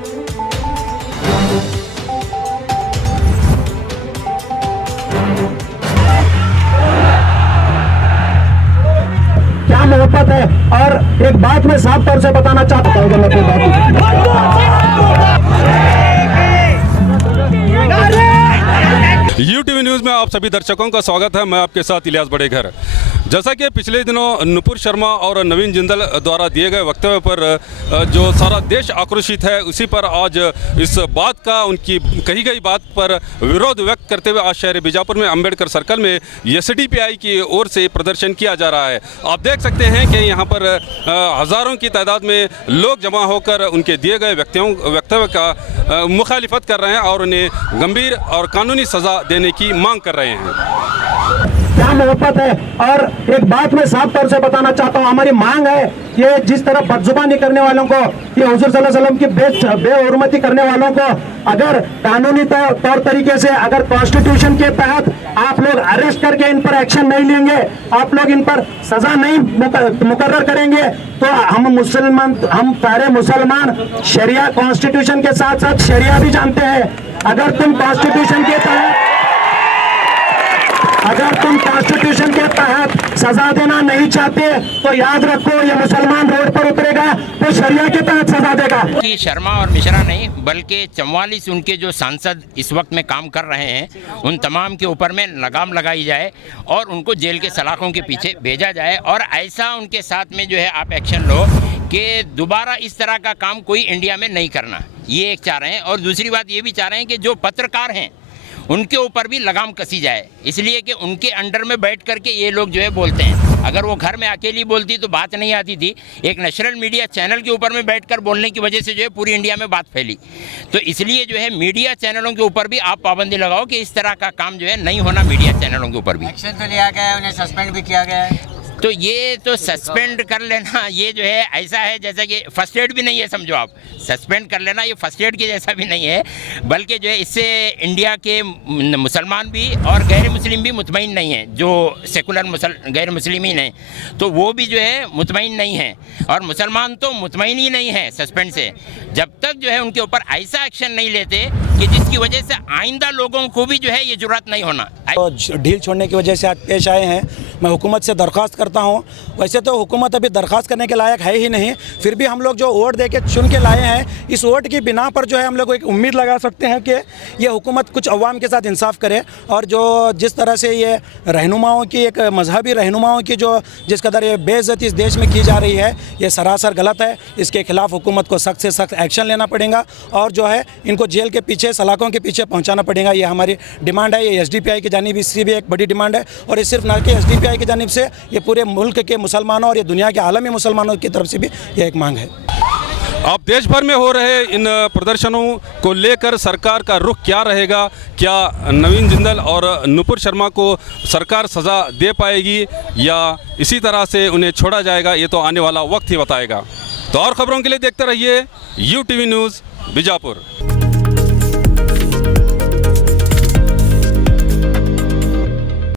क्या मोहब्बत है। और एक बात मैं साफ तौर से बताना चाहता हूँ, यूटीवी न्यूज़ में आप सभी दर्शकों का स्वागत है। मैं आपके साथ इलियास बड़ेघर। जैसा कि पिछले दिनों नुपुर शर्मा और नवीन जिंदल द्वारा दिए गए वक्तव्य पर जो सारा देश आक्रोशित है, उसी पर आज इस बात का, उनकी कही गई बात पर विरोध व्यक्त करते हुए आज शहर बीजापुर में अंबेडकर सर्कल में एसडीपीआई की ओर से प्रदर्शन किया जा रहा है। आप देख सकते हैं कि यहाँ पर हज़ारों की तादाद में लोग जमा होकर उनके दिए गए वक्तव्य का मुखालिफत कर रहे हैं और उन्हें गंभीर और कानूनी सज़ा देने की मांग कर रहे हैं। क्या मोहब्बत है। और एक बात मैं साफ तौर से बताना चाहता हूँ, हमारी मांग है कि जिस तरह बदजुबानी करने वालों को, कि हुजूर सल्लल्लाहु अलैहि वसल्लम की बेहुरमती करने वालों को अगर कानूनी तौर तरीके से, अगर कॉन्स्टिट्यूशन के तहत आप लोग अरेस्ट करके इन पर एक्शन नहीं लेंगे, आप लोग इन पर सजा नहीं मुकर्रर करेंगे, तो हम सारे मुसलमान शरिया कॉन्स्टिट्यूशन के साथ साथ शरिया भी जानते हैं। अगर तुम कॉन्स्टिट्यूशन के तहत सजा देना नहीं चाहते तो याद रखो, ये मुसलमान रोड पर उतरेगा तो शरिया के तहत सजा देगा। कि शर्मा और मिश्रा नहीं बल्कि 44 उनके जो सांसद इस वक्त में काम कर रहे हैं, उन तमाम के ऊपर में लगाम लगाई जाए और उनको जेल के सलाखों के पीछे भेजा जाए और ऐसा उनके साथ में जो है आप एक्शन लो कि दोबारा इस तरह का काम कोई इंडिया में नहीं करना। ये एक चाह रहे हैं। और दूसरी बात ये भी चाह रहे हैं कि जो पत्रकार हैं उनके ऊपर भी लगाम कसी जाए, इसलिए कि उनके अंडर में बैठ करके ये लोग जो है बोलते हैं। अगर वो घर में अकेली बोलती तो बात नहीं आती थी, एक नेशनल मीडिया चैनल के ऊपर में बैठकर बोलने की वजह से जो है पूरी इंडिया में बात फैली। तो इसलिए जो है मीडिया चैनलों के ऊपर भी आप पाबंदी लगाओ कि इस तरह का काम जो है नहीं होना। मीडिया चैनलों के ऊपर भी एक्शन तो लिया गया है, उन्हें सस्पेंड भी किया गया है। तो ये तो सस्पेंड कर लेना, ये जो है ऐसा है जैसा कि फर्स्ट एड भी नहीं है, समझो आप। सस्पेंड कर लेना ये फर्स्ट एड के जैसा भी नहीं है, बल्कि जो है इससे इंडिया के मुसलमान भी और गैर मुस्लिम भी मुतमईन नहीं हैं। जो सेकुलर गैर मुस्लिमीन हैं तो वो भी जो है मुतमईन नहीं हैं, और मुसलमान तो मुतमईन ही नहीं है सस्पेंड से, जब तक जो है उनके ऊपर ऐसा एक्शन नहीं लेते कि जिसकी वजह से आइंदा लोगों को भी जो है ये जुर्रत नहीं होना। तो ढील छोड़ने की वजह से आज पेश आए हैं। मैं हुकूमत से दरख्वास्त करता हूं, वैसे तो हुकूमत अभी दरख्वास्त करने के लायक है ही नहीं, फिर भी हम लोग जो वोट दे के चुन के लाए हैं, इस वोट की बिना पर जो है हम लोग एक उम्मीद लगा सकते हैं कि ये हुकूमत कुछ अवाम के साथ इंसाफ करे। और जो जिस तरह से ये रहनुमाओं की, एक मजहबी रहनुमाओं की जो जिस कदर ये बेइज्जती इस देश में की जा रही है, ये सरासर गलत है। इसके खिलाफ हुकूमत को सख्त से सख्त एक्शन लेना पड़ेगा और जो है इनको जेल के पीछे, सलाखों के पीछे पहुँचाना पड़ेगा। ये हमारी डिमांड है। ये एसडीपीआई की जानिब इसकी भी एक बड़ी डिमांड है, और ये सिर्फ न कि एसडीपीआई की जानिब से, ये पूरे मुल्क के मुसलमानों और ये दुनिया के आलमी मुसलमानों की तरफ से भी ये एक मांग है। अब देश भर में हो रहे इन प्रदर्शनों को लेकर सरकार का रुख क्या रहेगा? क्या नवीन जिंदल और नुपुर शर्मा को सरकार सज़ा दे पाएगी या इसी तरह से उन्हें छोड़ा जाएगा? ये तो आने वाला वक्त ही बताएगा। तो और ख़बरों के लिए देखते रहिए यूटीवी न्यूज़ बीजापुर।